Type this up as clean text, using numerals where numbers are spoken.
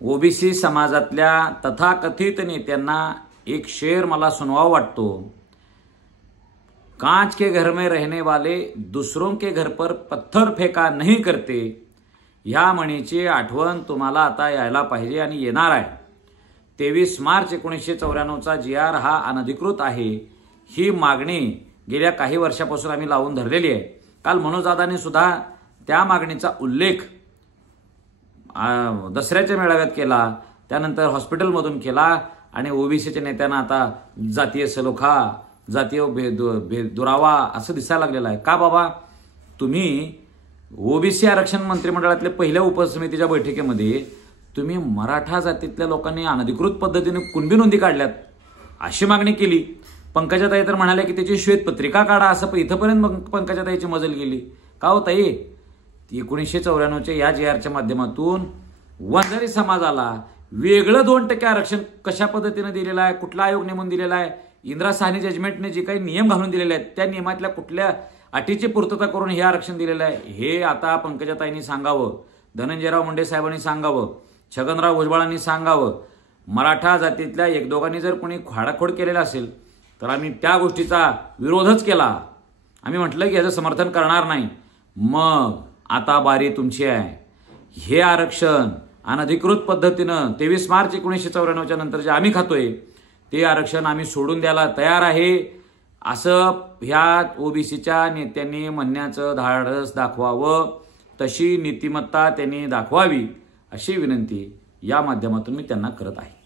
OBC समाजातल्या तथाकथित नेत्यांना एक शेर मला सुनवावा वाटतो। कांच के घर में रहने वाले दूसरों के घर पर पत्थर फेका नहीं करते, ह्या म्हणीची आठवण तुम्हाला आता यायला पाहिजे आणि येणार आहे। 23 मार्च 1994चा GR हा अनधिकृत आहे, ही मागणी गेल्या काही वर्षापासून आम्ही लावून धरलेली आहे। काल मनोजदादांनी सुद्धा त्या मागणीचा उल्लेख दसऱ्याच्या मेळाव्यात केला, त्यानंतर हॉस्पिटलमधून केला आणि ओबीसीच्या नेत्यांना आता जातीय सलोखा, जातीय दुरावा असं दिसायला लागलेलं आहे। का बाबा, तुम्ही ओबीसी आरक्षण मंत्रिमंडळातल्या पहिल्या उपसमितीच्या बैठकीमध्ये तुम्ही मराठा जातीतल्या लोकांनी अनधिकृत पद्धतीने कुणबी नोंदी काढल्यात अशी मागणी केली। पंकजाताई तर म्हणाल्या की त्याची श्वेतपत्रिका काढा, असं इथपर्यंत पंकजाताईची मजल गेली। का हो ताई, 1994च्या या GRच्या माध्यमातून वंजारी समाजाला वेगळं 2% आरक्षण कशा पद्धतीने दिलेलं आहे, कुठला आयोग नेमून दिलेला आहे, इंदिरा साहनी जजमेंटने जे काही नियम घालून दिलेले आहेत त्या नियमातल्या कुठल्या अटीची पूर्तता करून हे आरक्षण दिलेलं आहे, हे आता पंकजाताईंनी सांगावं, धनंजयराव मुंडे साहेबांनी सांगावं, छगनराव भुजबळांनी सांगावं। मराठा जातीतल्या एक दोघांनी जर कोणी खाडाखोड केलेला असेल तर आम्ही त्या गोष्टीचा विरोधच केला, आम्ही म्हटलं की याचं समर्थन करणार नाही। मग आता बारी तुमची आहे। हे आरक्षण अनधिकृत पद्धतीनं 23 मार्च 1994च्या नंतर जे आम्ही खातोय ते आरक्षण आम्ही सोडून द्यायला तयार आहे, असं ह्या ओबीसीच्या नेत्यांनी म्हणण्याचं धाडस दाखवावं, तशी नीतिमत्ता त्यांनी दाखवावी अशी विनंती या माध्यमातून मी त्यांना करत आहे।